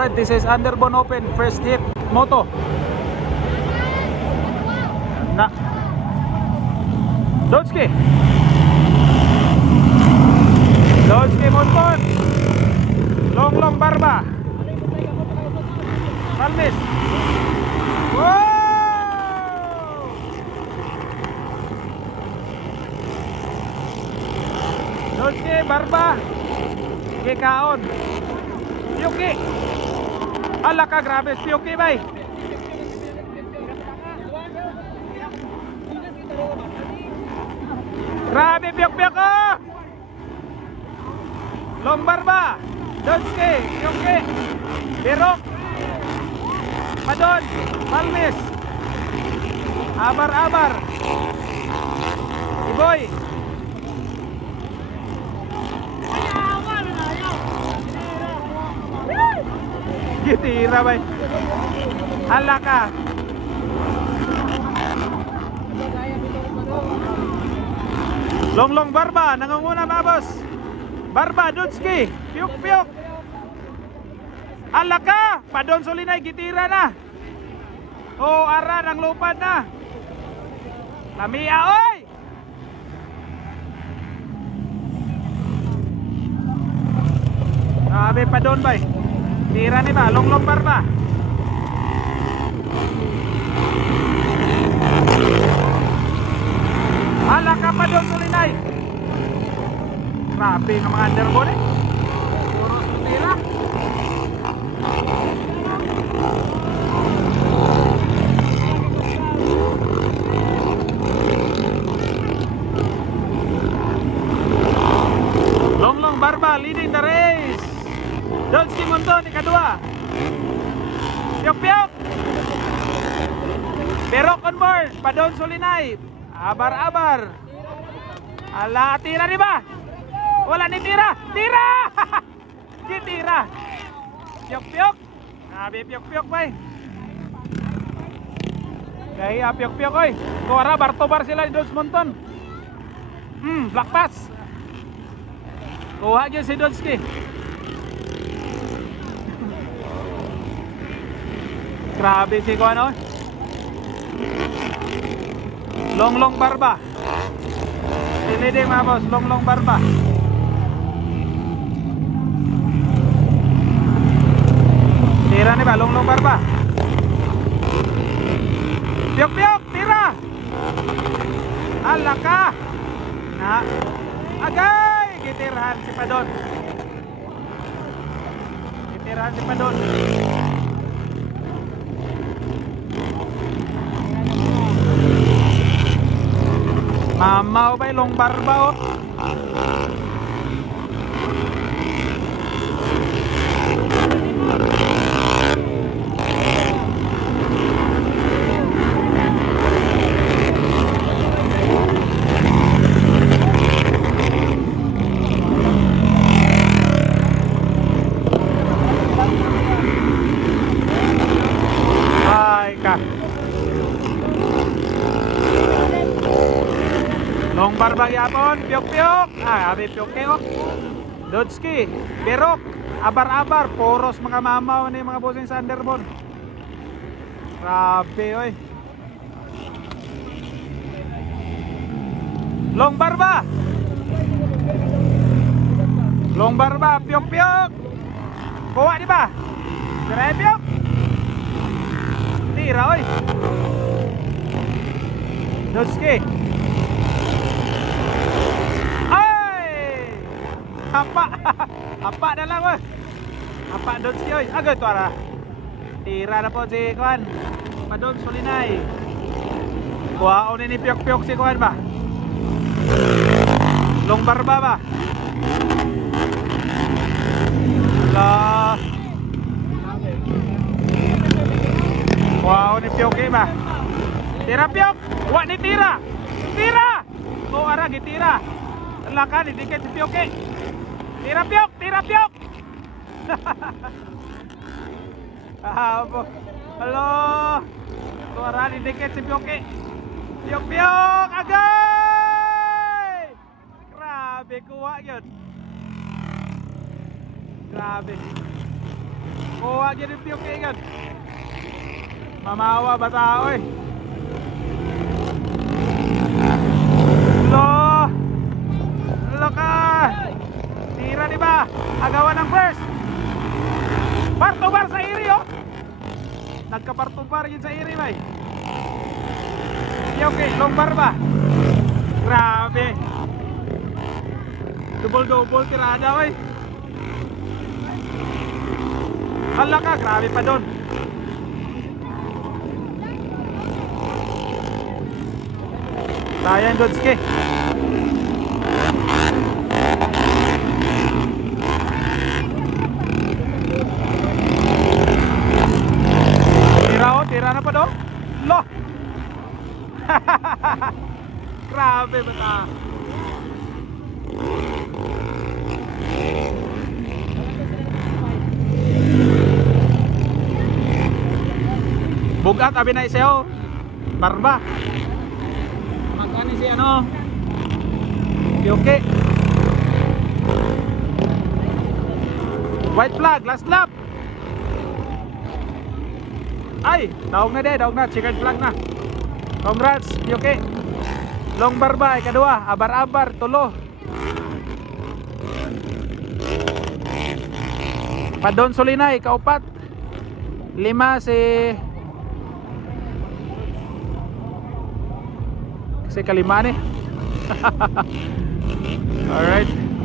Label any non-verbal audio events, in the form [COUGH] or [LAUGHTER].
Alright, this is Underbone Open, first hit, moto. Na. Dodski. Dodski Monton. Long long barba. Palmis. Wow! Dodski barba. Kikaon. Yuki. Ala ka grabe, Yuki bay. Grabe, piyok-piyok ko! Long barba, Donski, Yuki, Birok, Padon, Palmis, Abar-abar, Iboy, Gitira bay. Ala ka. Long long barba, nangunguna mga boss. Barba, Dudski, piyok piyok. Ala ka, padon solinay, gitira na. O, ara, ang lupad na. Lamia, oy! Sabi pa doon bay. Tira ni ba? Long long barba. Hala ka pa doon sulinay. Grabe ng mga underbone eh. Puro tira. Long long barba leading. Don Donski Munton kedua. Pyok-pyok. Berok on board. Padon Solinai, Abar-abar. Ala, tira di ba? Wala ni tira. Tira! Gitira. Pyok-pyok. Nabi pyok-pyok bay. Kaya pyok-pyok oy. Tuwara bartobar sila di Dons Munton. Hmm, black pass. Kuha aja si Donski. Grabe si Kuan oh. Long long barba. Sili din mga boss, long long barba. Tira ni ba, long long barba. Piyok piyok, tira. Ala ka. Na. Agay, gitirhan si Padon. Gitirhan si Padon. Mamaw ba long barba oh. Long barba yapon, piyok. Ah, abi piyok piyok. Dodski, Berok, abar-abar, poros mga mamaw ni mga bossing sa Underbone. Grabe oy. Long barba. Long barba, piyok. Kuha di ba? Dire piyok. Tira oy. Dodski. Apa? [LAUGHS] Apa na lang oh. Apa doon si oy. Agad to ara. Tira na po si Kuan. Padon Solinay. Kuhaon ni piyok-piyok si Kuan ba? Long barba ba? La. Kuhaon ni piyok eh ba? Tira piyok. Wa ni tira. Tira. O ara gitira. Laka ni dikit si piyok eh. Tirap yuk, tirap yuk. Abo. Halo. Suara di dekat si Pioke. Piok piok agai. Grabe kuat yun. Grabe. Kuat jadi Pioke yun. Mama awak tao Tira di ba? Agawan ng first. Partubar sa iri oh. Nagkapartubar yun sa iri bay. Okay, long bar ba? Grabe. Double-double tirada oy. Hala ka, grabe pa doon. Sayang doon, sige. Tira na pa doon. Lo! [LAUGHS] grabe ba ta? Bugat abi na isayo. Barba. Magkani si ano? Okay, okay. White flag, last lap. Ay, daog na de, daog na, checkered flag na. Congrats, okay. Long barba, ikadua, abar-abar, tulo. Padon Solinay, kaupat. Lima si Kasi kalima ni. [LAUGHS] Alright.